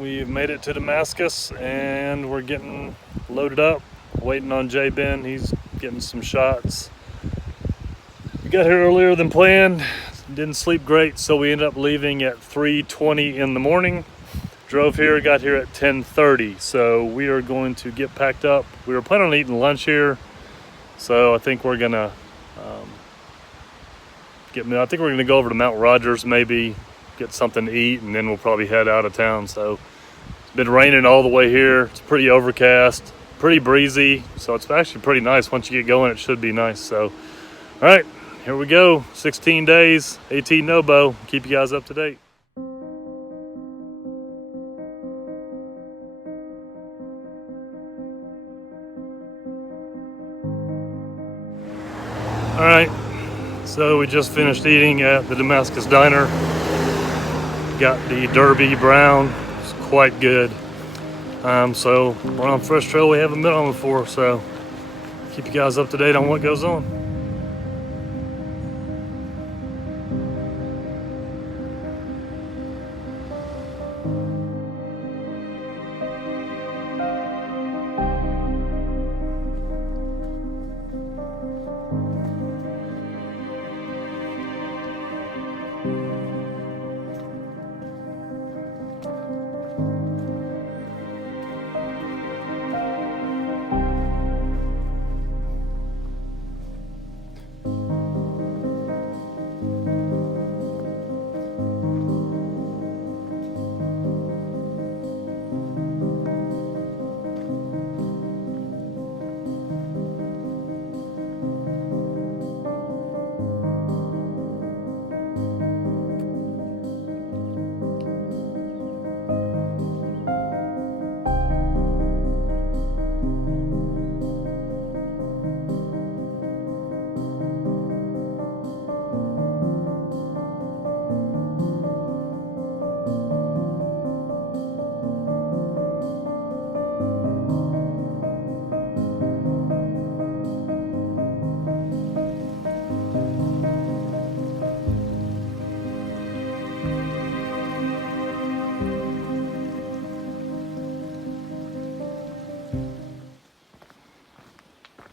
we've made it to Damascus and we're getting loaded up, waiting on J-Ben. He's getting some shots. We got here earlier than planned, didn't sleep great, so we ended up leaving at 3:20 in the morning. Drove here, got here at 10:30, so we are going to get packed up. We were planning on eating lunch here, so I think we're gonna I think we're gonna go over to Mount Rogers, maybe get something to eat, and then we'll probably head out of town. So it's been raining all the way here. It's pretty overcast, pretty breezy, so it's actually pretty nice. Once you get going, it should be nice. So all right, here we go. 16 days, 18 Nobo. Keep you guys up to date. All right, so we just finished eating at the Damascus Diner. Got the Derby Brown. It's quite good. So we're on fresh trail we haven't been on before, so keep you guys up to date on what goes on.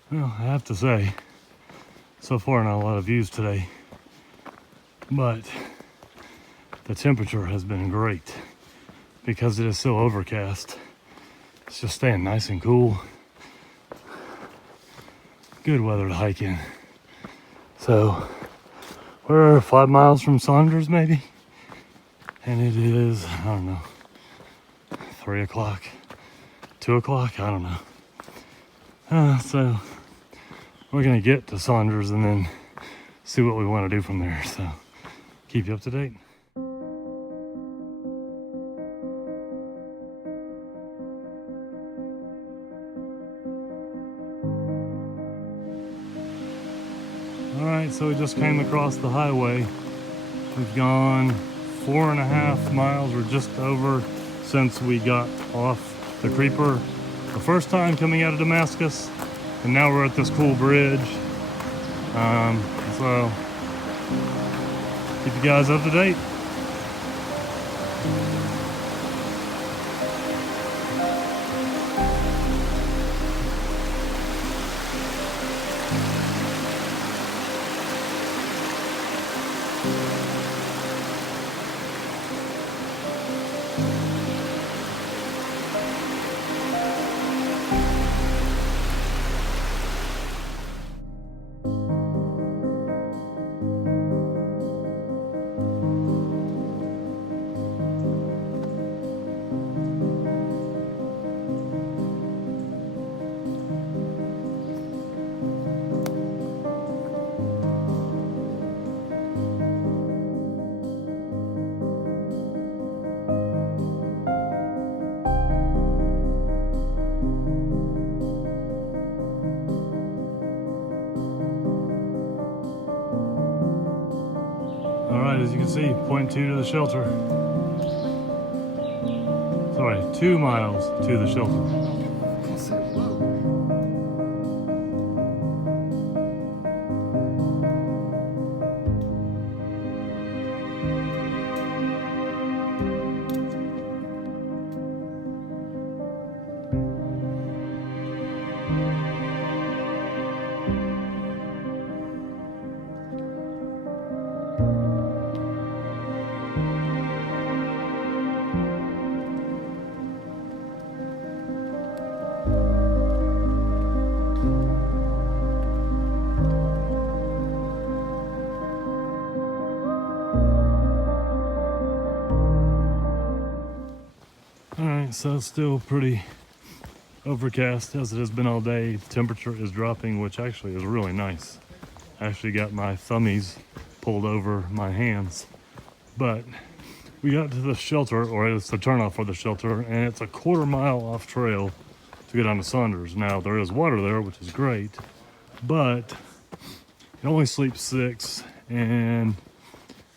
Well, I have to say, so far not a lot of views today, but the temperature has been great because it is so overcast. It's just staying nice and cool. Good weather to hike in. So we're 5 miles from Saunders maybe, and it is, I don't know, 3 o'clock, 2 o'clock, I don't know. So we're gonna get to Saunders and then see what we want to do from there. So keep you up to date. All right, so we just came across the highway. We've gone 4.5 miles, or just over, since we got off the creeper the first time coming out of Damascus. And now we're at this cool bridge. So keep you guys up to date. As you can see, 0.2 to the shelter. Sorry, 2 miles to the shelter. right, so still pretty overcast as it has been all day. The temperature is dropping, which actually is really nice. I actually got my thummies pulled over my hands. But we got to the shelter, or it's the turnoff for the shelter, and it's a 1/4 mile off trail to get down to Saunders. Now, there is water there, which is great, but it only sleeps 6, and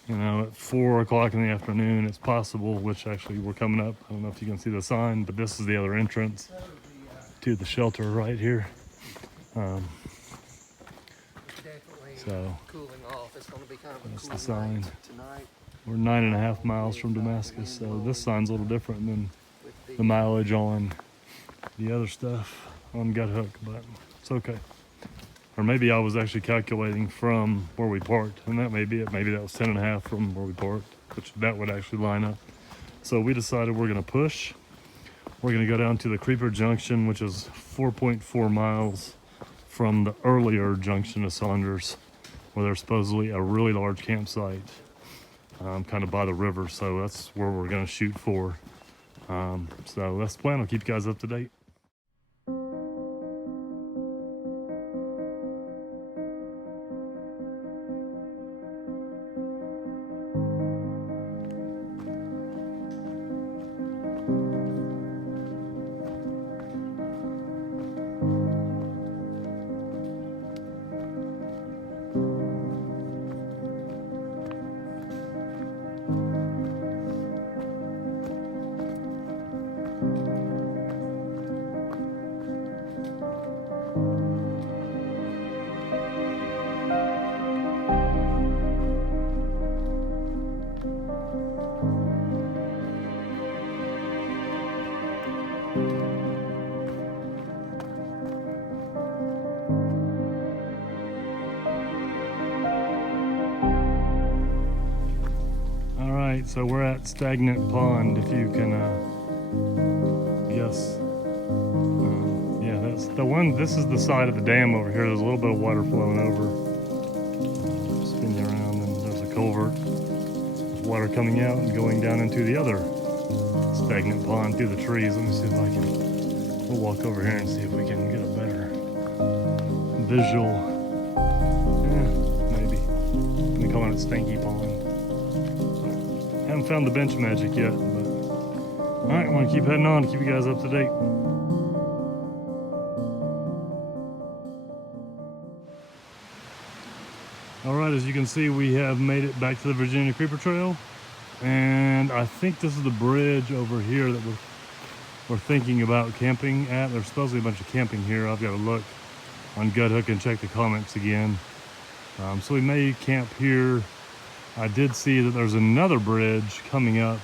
you know, at 4 o'clock in the afternoon, it's possible, which actually we're coming up. I don't know if you can see the sign, but this is the other entrance to the shelter right here. So cooling off. It's going to be kind of a that's cool the sign. Tonight. We're 9.5 miles from Damascus, so this sign's a little different than the mileage on the other stuff on Gut Hook, but it's okay. Or maybe I was actually calculating from where we parked, and that may be it. Maybe that was 10.5 from where we parked, which that would actually line up. So we decided we're gonna push. We're gonna go down to the Creeper Junction, which is 4.4 miles from the earlier junction of Saunders, where there's supposedly a really large campsite, kind of by the river. So that's where we're gonna shoot for. So that's the plan. I'll keep you guys up to date. So we're at Stagnant Pond, if you can guess. Yeah, that's the one. This is the side of the dam over here. There's a little bit of water flowing over. Spin you around, and there's a culvert with water coming out and going down into the other stagnant pond through the trees. Let me see if I can. We'll walk over here and see if we can get a better visual. Yeah, maybe. They're calling it Stanky Pond. Haven't found the bench magic yet, but all right, I'm gonna keep heading on to keep you guys up to date. All right, as you can see, we have made it back to the Virginia Creeper Trail, and I think this is the bridge over here that we're thinking about camping at. There's supposedly a bunch of camping here. I've got to look on Gut Hook and check the comments again. So we may camp here. I did see that there's another bridge coming up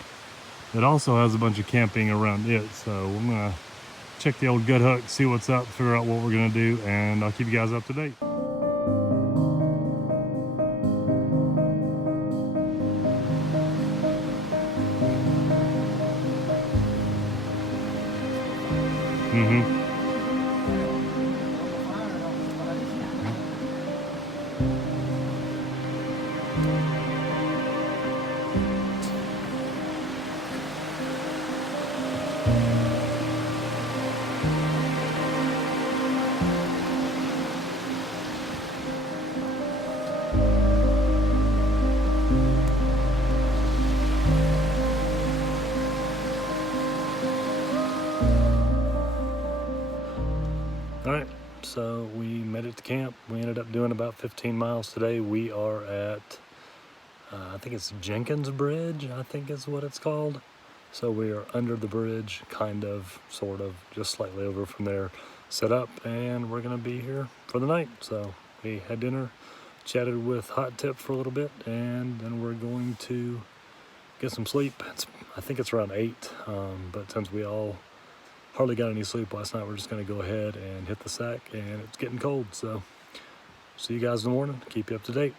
that also has a bunch of camping around it. So I'm gonna check the old Gut Hook, see what's up, figure out what we're gonna do, and I'll keep you guys up to date. All right, so we made it to camp. We ended up doing about 15 miles today. We are at, I think it's Jenkins Bridge, I think is what it's called. So we are under the bridge, kind of, sort of, just slightly over from there, set up, and we're gonna be here for the night. So we had dinner, chatted with Hot Tip for a little bit, and then we're going to get some sleep. I think it's around 8, but since we all hardly got any sleep last night, we're just going to go ahead and hit the sack, and it's getting cold. So see you guys in the morning. Keep you up to date.